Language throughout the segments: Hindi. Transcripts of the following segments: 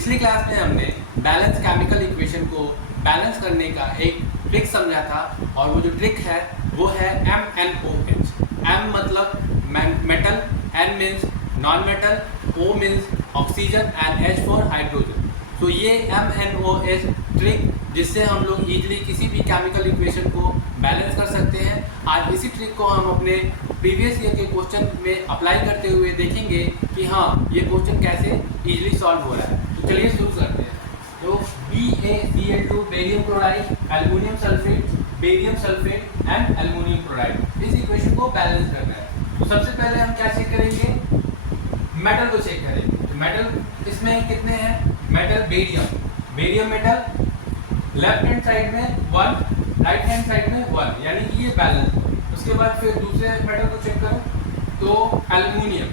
पिछली क्लास में हमने बैलेंस केमिकल इक्वेशन को बैलेंस करने का एक ट्रिक समझा था और वो जो ट्रिक है वो है MnOH। M मतलब metal, N means non metal, O means oxygen and H for hydrogen. तो ये MnOH ट्रिक जिससे हम लोग इजीली किसी भी केमिकल इक्वेशन को बैलेंस कर सकते हैं। आज इसी ट्रिक को हम अपने प्रीवियस ईयर के क्वेश्चन में अप्लाई करते हुए देखेंगे कि हाँ ये क्वेश्चन कैसे इजीली सॉल्व हो रहा है। तो चलिए शुरू करते हैं। तो BaCl2 barium chloride, aluminium sulphate, barium sulphate and aluminium chloride, इस इक्वेशन को बैलेंस करना है। तो सबसे पहले हम क्या चेक करेंगे, मेटल को चेक करेंगे। तो मेटल इसमें कितने हैं, metal barium metal left hand side में 1, राइट हैंड साइड में 1, यानी कि ये बैलेंस। उसके बाद फिर दूसरे मेटल को चेक करो तो एल्युमिनियम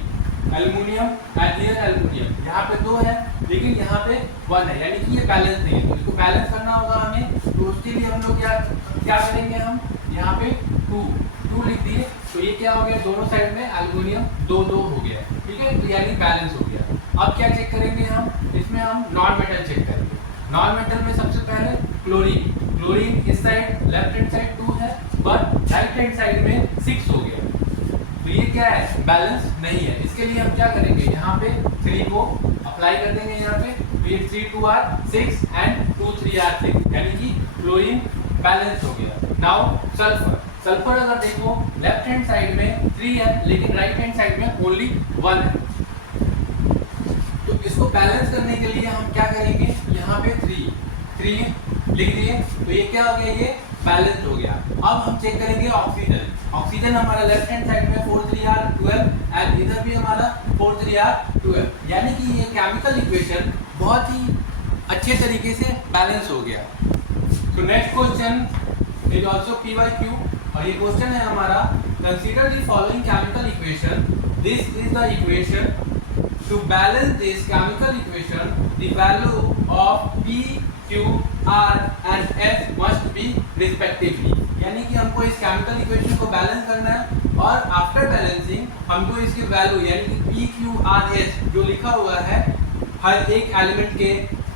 एंड हियर एल्युमिनियम, यहाँ पे 2 है लेकिन यहाँ पे 1 है, यानी कि ये बैलेंस नहीं है। तो इसको बैलेंस करना होगा हमें। तो उसके लिए हम लोग क्या करेंगे, हम यहाँ पे 2 लिख दिए। तो ये क्या हो गया, दोनों साइड में एल्युमिनियम 2 हो गया, ठीक है, तो यानी बैलेंस हो गया। अब क्या चेक करेंगे हम, इसमें हम नॉन मेटल चेक करेंगे। नॉन मेटल में सबसे पहले क्लोरीन इस साइड लेफ्ट हैंड साइड 2 है बट राइट हैंड साइड में 6 हो गया। तो ये क्या है, बैलेंस नहीं है। इसके लिए हम क्या करेंगे, यहाँ पे 3 को अप्लाई कर देंगे यहाँ पे। तो ये 3 2 आर 6 एंड 2 3 आर 6, यानी कि क्लोरीन बैलेंस हो गया। नाउ सल्फर अगर देखो लेफ्ट हैंड साइड में 3 है लेकिन राइट हैंड साइड में ओनली 1 है। तो इसको बैलेंस करने के लिए हम क्या करेंगे, यहाँ पे 3 लिख दिए। तो ये क्या हो गया, ये बैलेंस हो गया। अब हम चेक करेंगे ऑक्सीजन हमारा लेफ्ट हैंड साइड में 4 3 आर 12 एंड इधर भी हमारा 4 3 आर 12, यानी कि ये केमिकल इक्वेशन बहुत ही अच्छे तरीके से बैलेंस हो गया। तो next question is also PYQ और ये क्वेश्चन है हमारा, consider the following chemical equation, this is the equation to balance this chemical equation, the value of P, Q, R and S must be respectively। यानी कि हमको इस केमिकल इक्वेशन को बैलेंस करना है और आफ्टर बैलेंसिंग हमको इसकी वैल्यू यानी कि P, Q, R, S जो लिखा हुआ है हर एक एलिमेंट के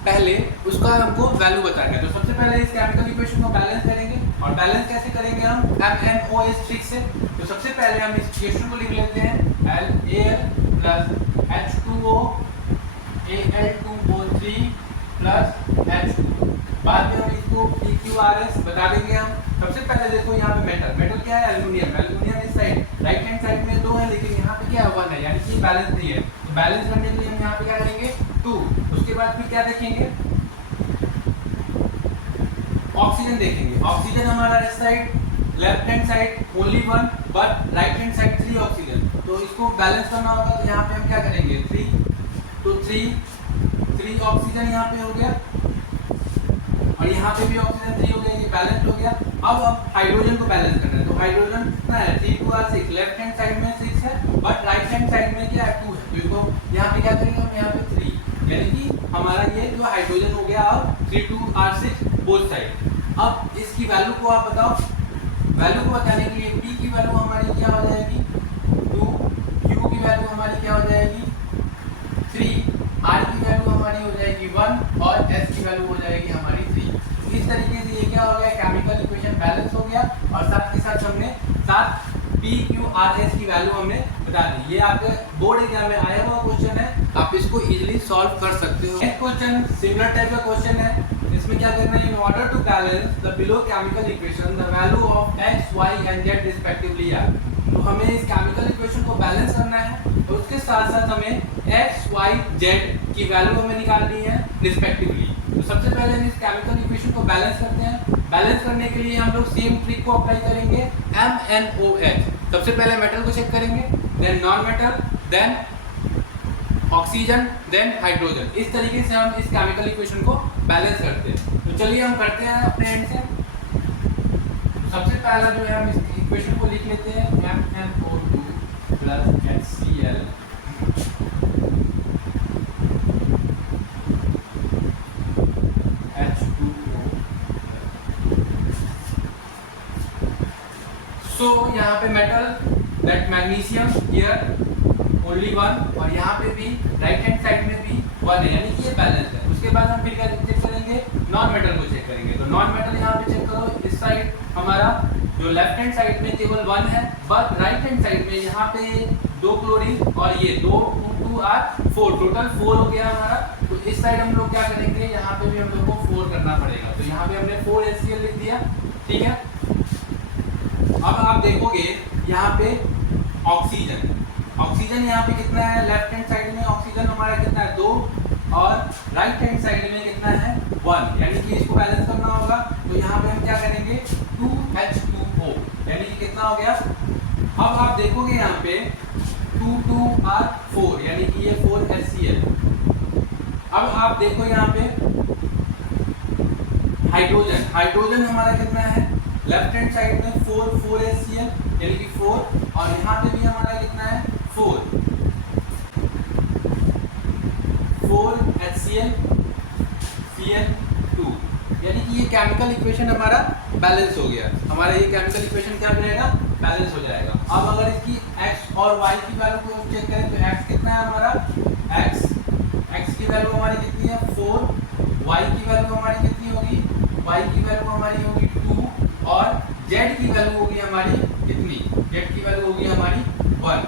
पहले, उसका हमको वैल्यू बताना है। तो सबसे पहले इस केमिकल इक्वेशन को बैलेंस करेंगे और बैलेंस कैसे करेंगे हम, MnOH ट्रिक से। तो सबसे पहले हम इस इक्वेशन को लिख लेते हैं LAL plus H2O Al2O3 plus H2। बाद में हम इसको PQRS बता देंगे हम। सबसे पहले देखो यहाँ पे मेटल क्या है, एल्युमिनियम इस साइड, राइट हैंड साइड में 2 है लेकिन यहाँ पे क्या है 1 है, यानी कि बैलेंस नहीं है। तो बैलेंस करने के लिए हम यहाँ पे क्या करेंगे 2। उसके बाद फिर क्या देखेंगे, ऑक्सीजन देखेंगे। ऑक्सीजन हमारा इस side left hand side only 1 but right hand side 3 oxygen. तो इसको बैलेंस करना होगा। तो यहाँ पे हम क्या करेंगे 3, तो 3 ऑक्सीजन यहाँ पे हो गया और यहाँ पे भी ऑक्सीजन 3 हो गया, ये बैलेंस हो गया। अब हम हाइड्रोजन को बैलेंस करना है। तो हाइड्रोजन कितना है, 3 2 आर 6, लेफ्ट हैंड साइड में 6 है बट राइट हैंड साइड में क्या है 2 है। तो इसको यहाँ पे क्या करेंगे हम, यहाँ पे 3, यानी कि हमारा ये जो हाइड्रोजन हो गया और 3 2 आर 6 बोथ साइड। अब इसकी वैल्यू को आप बताओ, वैल्यू को बताने के लिए P की वैल्यू हमारी क्या हो जाएगी 2, Q की वैल्यू हमारी क्या हो जाएगी 3, R की वैल्यू हमारी हो जाएगी 1 और S की वैल्यू हो जाएगी हमारी 3। इस तरीके से ये क्या हो गया, केमिकल इक्वेशन बैलेंस हो गया और साथ के साथ हमने P, Q, R, S की वैल्यू हमने बता दी। ये आपके बोर्ड एग्जाम में आया हुआ क्वेश्चन है, आप इसको इजीली सॉल्व कर सकते हो। नेक्स्ट क्वेश्चन सिमिलर टाइप का क्वेश्चन है। इसमें क्या करना है, in order to balance the below chemical equation the value of X, Y and Z respectively are. तो हमें इस केमिकल इक्वेशन को बैलेंस करना है और उसके साथ साथ हमें X, Y, Z की वैल्यू हमें निकालनी है रिस्पेक्टिवली। तो सबसे पहले हम इस केमिकल इक्वेशन को बैलेंस करते हैं। बैलेंस करने के लिए हम लोग सेम ट्रिक को अप्लाई करेंगे, MnOH। सबसे पहले मेटल को चेक करेंगे, then non metal, then oxygen, then hydrogen. इस तरीके से हम इस केमिकल इक्वेशन को बैलेंस करते हैं। तो चलिए हम करते हैं अपने एंड से। तो सबसे पहला जो है हम इस इक्वेशन को लिख लेते हैं MnO2 प्लस HCl H2O। सो यहाँ पे metal that magnesium here only 1 और यहाँ पे भी राइट हैंड साइड में भी 1 है, यानी कि ये बैलेंस है। बाद हम फिर क्या चेक करेंगे, नॉन मेटल को चेक करेंगे। तो नॉन मेटल यहाँ पे चेक करो, इस साइड हमारा जो लेफ्ट हैंड साइड में केवल 1 है, बट राइट हैंड साइड में यहाँ पे 2 क्लोरीन और ये 2 2 आर 4, टोटल 4 हो गया हमारा। तो इस साइड हम लोग क्या करेंगे, यहाँ पे भी हम लोग को 4 करना पड़ेगा। तो यहाँ पे हमने 4 HCl लिख दिया, ठीक है। अब आप देखोगे यहाँ पे ऑक्सीजन, ऑक्सीजन यहाँ पे कितना है, लेफ्ट हैंड साइड में ऑक्सीजन हमारा कितना है 2 और राइट हैंड साइड में कितना है 1, यानी कि इसको बैलेंस करना होगा। तो यहाँ पे हम क्या करेंगे 2H2O, यानी कि कितना हो गया। अब आप देखोगे यहाँ पे 2 2 R 4, यानी कि ये 4 HCl। अब आप देखो यहाँ पे हाइड्रोजन, हाइड्रोजन हमारा कितना है, लेफ्ट हैंड साइड में 4 HCl, यानी कि 4, और यहाँ पे भी हमारा कितना है 4 HCl Cl2, यानी कि ये केमिकल इक्वेशन हमारा बैलेंस हो गया। हमारा ये केमिकल इक्वेशन क्या हो जाएगा, बैलेंस हो जाएगा। अब अगर इसकी x और y की वैल्यू को चेक करें तो x कितना है हमारा, x की वैल्यू हमारी कितनी है 4, y की वैल्यू हमारी कितनी होगी, y की वैल्यू हमारी होगी 2, और z की वैल्यू होगी हमारी कितनी, z की वैल्यू होगी हमारी 1।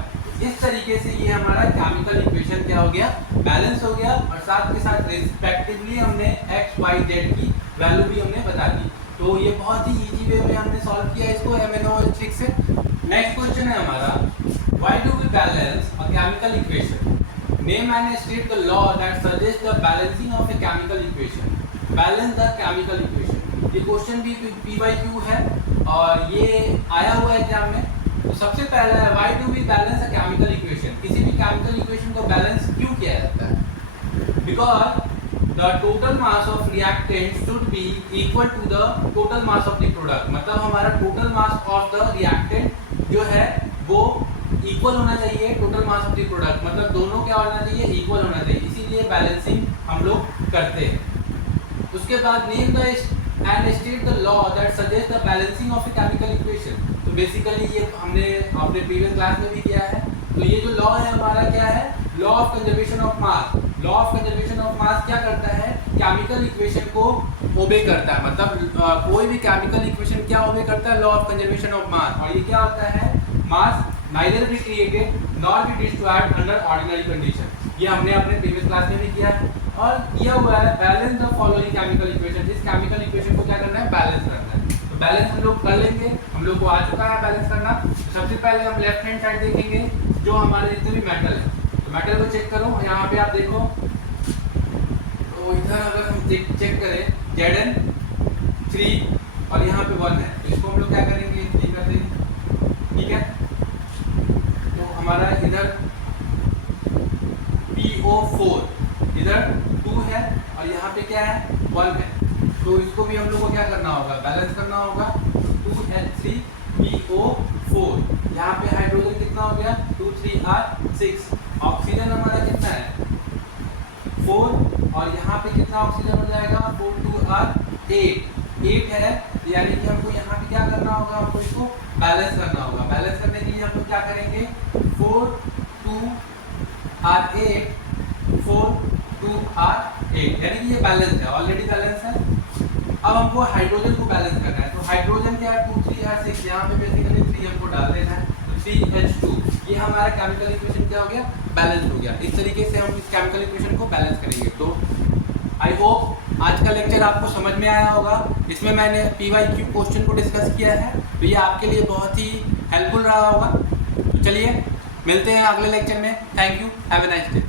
इस तरीके से ये हमारा केमिकल इक्वेशन क्या हो गया, बैलेंस हो गया, और साथ के साथ रिस्पेक्टिवली हमने x y z की वैल्यू भी हमने बता दी। तो ये बहुत ही इजी वे में हमने सॉल्व किया इसको MnO ट्रिक से। नेक्स्ट क्वेश्चन है हमारा, why do we balance a chemical equation, name and state the law that suggest the balancing of a chemical equation, balance the chemical equation. ये क्वेश्चन भी PYQ है और ये आया हुआ है एग्जाम में। तो सबसे पहला है why do we balance a chemical equation, किसी भी केमिकल इक्वेशन को बैलेंस क्यों किया जाता है, because the total mass of reactant should be equal to the total mass of the product, मतलब हमारा total mass of the reactant जो है वो equal होना चाहिए total mass of the product, मतलब दोनों क्या होना चाहिए, equal होना चाहिए, इसीलिए बैलेंसिंग हम लोग करते हैं। उसके बाद name the and state the law that suggests the balancing of a chemical equation, तो बेसिकली ये हमने अपने प्रीवियस क्लास में भी किया है। तो ये जो लॉ है हमारा क्या है, law of conservation of mass. Law of conservation of mass क्या करता है, केमिकल इक्वेशन को ओबे करता है, मतलब कोई भी केमिकल इक्वेशन क्या ओबे करता है, law of conservation of mass. और ये क्या होता है, mass neither be created nor be destroyed under ordinary condition. ये हमने अपने प्रीवियस क्लास में भी किया है और किया हुआ है। Balance the following chemical equation, इस केमिकल इक्वेशन को क्या करना है, बैलेंस करना है। तो बैलेंस हम लोग कर लेंगे, हम लोग को आ चुका है बैलेंस करना। सबसे पहले हम लेफ्ट हैंड साइड देखेंगे जो हमारे जितने भी मेटल है, तो मेटल को चेक करो, यहाँ पे आप देखो। तो इधर अगर हम चेक करें Zn3 और यहाँ पे 1 है, तो इसको हम लोग क्या करेंगे, 3 कर देंगे, ठीक है। तो हमारा इधर PO4, इधर 2 है और यहाँ पे क्या है 1 है, तो इसको भी हम लोग को क्या करना होगा, बैलेंस करना होगा। 2H3PO4, यहाँ पे हाइड्रोजन कितना हो गया 2 3 R 6, ऑक्सीजन हमारा कितना है 4, और यहाँ पे कितना ऑक्सीजन हो जाएगा 4 2 R 8 है, यानी कि हमको यहाँ पे क्या करना होगा, हमको इसको बैलेंस करना होगा। बैलेंस करने के लिए हम लोग क्या करेंगे, 4 2 R 8 4 2 R 8, यानी कि ये बैलेंस है, ऑलरेडी बैलेंस है। अब हमको हाइड्रोजन को बैलेंस करना है, तो हाइड्रोजन क्या है 2 3 R 6, यहाँ पे बेसिकली 3 हमको डाल देना है, तो 3H2, ये हमारा केमिकल इक्वेशन क्या हो गया, बैलेंस हो गया। इस तरीके से हम इस केमिकल इक्वेशन को बैलेंस करेंगे। तो आई होप आज का लेक्चर आपको समझ में आया होगा। इसमें मैंने PYQ क्वेश्चन को डिस्कस किया है, तो ये आपके लिए बहुत ही हेल्पफुल रहा होगा। तो चलिए मिलते हैं अगले लेक्चर में। Thank you, have a nice day.